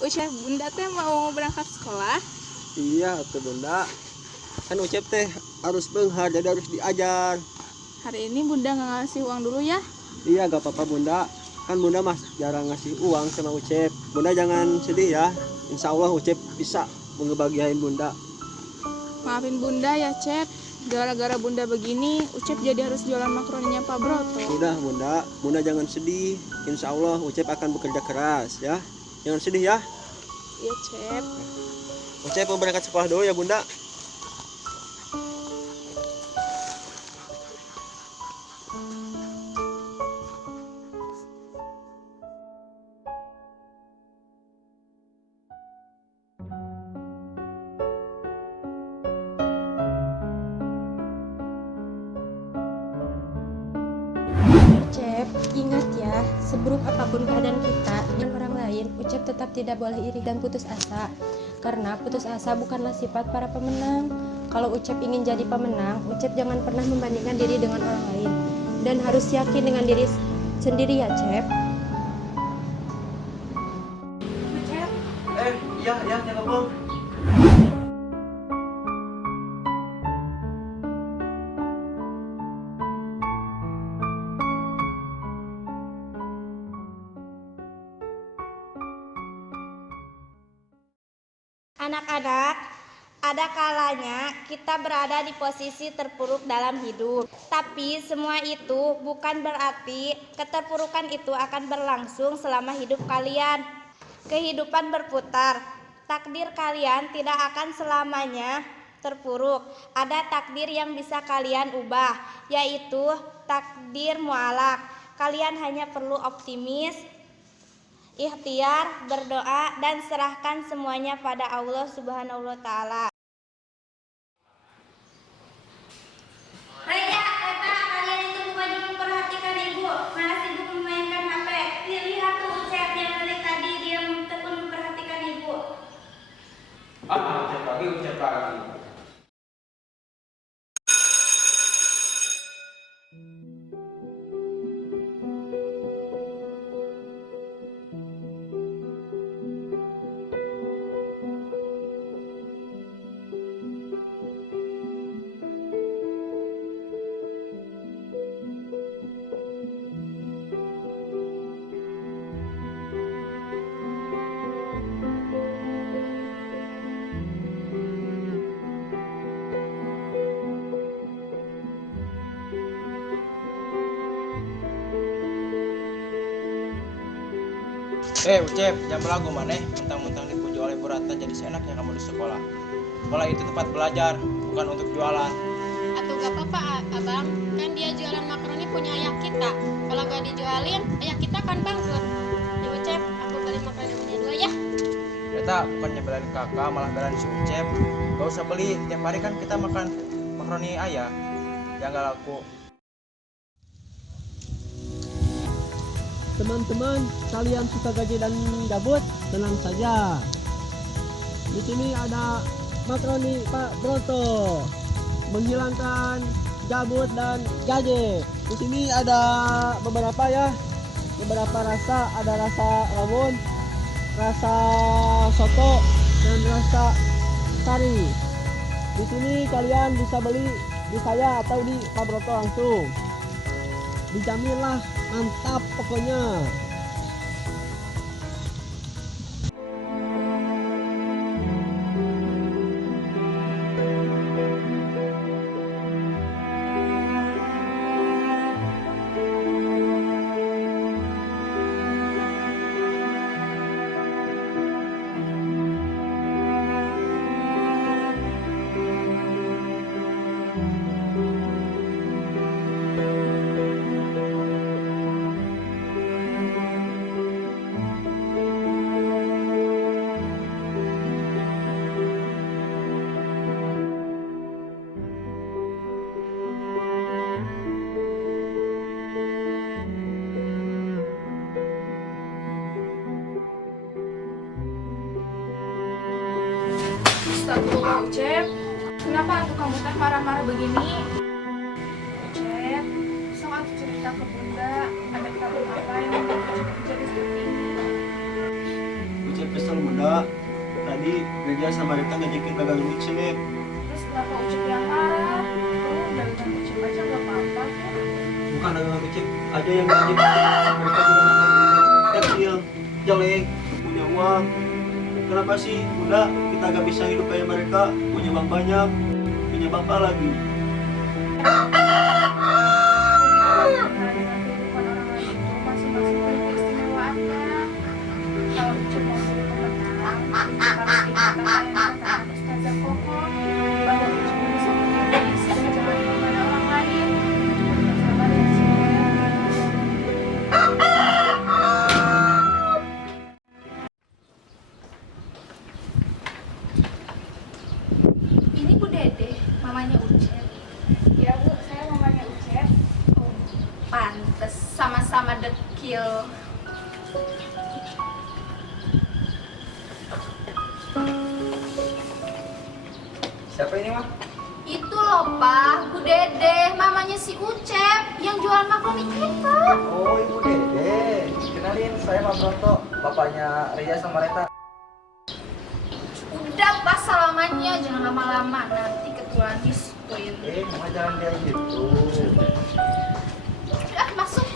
Ucap bunda teh mau berangkat sekolah. Iya tuh bunda, kan Ucep teh harus benghar jadi harus diajar. Hari ini bunda nggak ngasih uang dulu ya. Iya gak apa-apa bunda, kan bunda mas jarang ngasih uang sama Ucep. Bunda jangan sedih ya, insya Allah Ucep bisa ngebahagiain bunda. Maafin bunda ya Cep, gara-gara bunda begini Ucep jadi harus jualan makaroninya Pak Broto. Sudah bunda, bunda jangan sedih, insya Allah Ucep akan bekerja keras ya. Jangan sedih ya. Iya Cep. Ucep mau berangkat sekolah dulu ya bunda. Ucep, ingat ya, seburuk apapun keadaan kita dengan orang lain, Ucep tetap tidak boleh iri dan putus asa. Karena putus asa bukanlah sifat para pemenang. Kalau Ucep ingin jadi pemenang, Ucep jangan pernah membandingkan diri dengan orang lain. Dan harus yakin dengan diri sendiri ya, Cep. Iya jangan bang. Anak-anak, ada kalanya kita berada di posisi terpuruk dalam hidup. Tapi semua itu bukan berarti keterpurukan itu akan berlangsung selama hidup kalian. Kehidupan berputar. Takdir kalian tidak akan selamanya terpuruk. Ada takdir yang bisa kalian ubah, yaitu takdir mualak. Kalian hanya perlu optimis, ikhtiar, berdoa, dan serahkan semuanya pada Allah Subhanahu wa Ta'ala. Reja, Eta, kalian itu bukannya memperhatikan ibu, malah sibuk memainkan HP. Lihat tuh Ucep yang dari tadi dia tekun memperhatikan ibu. Ucep lagi. Ucep, jangan belagu maneh, mentang-mentang dipuji oleh Bu Ratna jadi seenaknya kamu di sekolah. Sekolah itu tempat belajar, bukan untuk jualan. Atau gak apa-apa abang, kan dia jualan makaroni punya ayah kita. Kalau gak dijualin, ayah kita kan bangkrut. Ya Ucep, aku beli makaroninya dulu ya. Kita bukannya belain kakak, malah belain si Ucep. Gak usah beli, tiap hari kan kita makan makaroni ayah. Yang gak laku. Teman-teman, kalian suka gaji dan gabut? Tenang saja. Di sini ada makaroni Pak Broto, menghilangkan gabut dan gaji. Di sini ada beberapa rasa. Ada rasa rawon, rasa soto, dan rasa kari. Di sini kalian bisa beli di saya atau di Pak Broto langsung. Dijaminlah mantap pokoknya. Astagfirullah Ucep, kenapa aku kamu teh marah-marah begini? Ucep, sok aku cerita ke bunda, ada problem apa yang membuat Ucep jadi seperti ini? Enggak. Tadi Reja sama Rita ngajakin dagang Ucep. Terus kenapa Ucep yang marah? Oh, dagangan Ucep aja nggak apa-apa kok. Bukan dagang Ucep aja yang ngajakin. Mereka juga ngajakin Ucep. Kecil, jelek, punya uang. Kenapa sih? Udah, kita gak bisa hidup kayak mereka. Punya bank banyak, punya bapak lagi. Kehidupan orang lain itu masing-masing punya keistimewaannya. Kalau Ucep mau jadi pemenang, Ucep harus ingatkan kata Ustazah Koko bahwa Ucep bisa menulis dan jangan kepada orang lain. Sabar ya, Cep. Ini Bu Dede, mamanya Ucep. Ya Bu, saya mamanya Ucep. Oh, pantes sama-sama dekil. Siapa ini mah? Itu loh Pak, Bu Dede, mamanya si Ucep yang jual makroni kita. Oh, Ibu Dede. Kenalin, saya Pak Bronto, bapaknya Reja sama Reta. Udah Pak salamannya, jangan lama-lama, nanti ketuaan diskuin. Mama jangan kayak gitu. Udah masuk.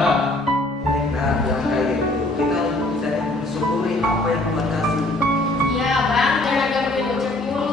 Nah, jangan kayak gitu. Kita harus bisa mensyukuri apa yang Tuhan kasih. Iya bang, jangan gangguin Ucep mulu.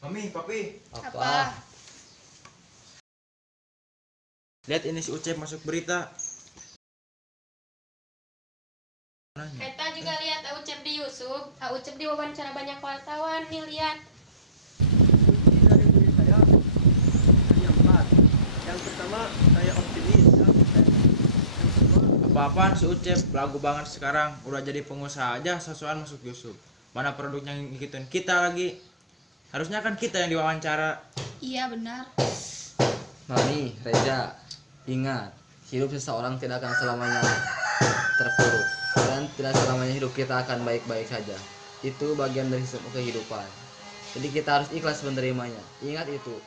Mami, Papi. Apa? Lihat ini si Ucep masuk berita. Reta juga lihat Ucep di YouTube. Ucep diwawancara banyak wartawan nih, lihat. Kunci dari diri saya hanya 4. Yang pertama, saya optimis. Yang kedua, Apa-apaan si Ucep, belagu banget sekarang. Udah jadi pengusaha aja, sosokan masuk YouTube. Mana produknya yang ngikutin kita lagi. Harusnya kan kita yang diwawancara. Iya benar. Mami, Reza, ingat, hidup seseorang tidak akan selamanya terpuruk dan tidak selamanya hidup kita akan baik-baik saja. Itu bagian dari kehidupan. Jadi kita harus ikhlas menerimanya. Ingat itu.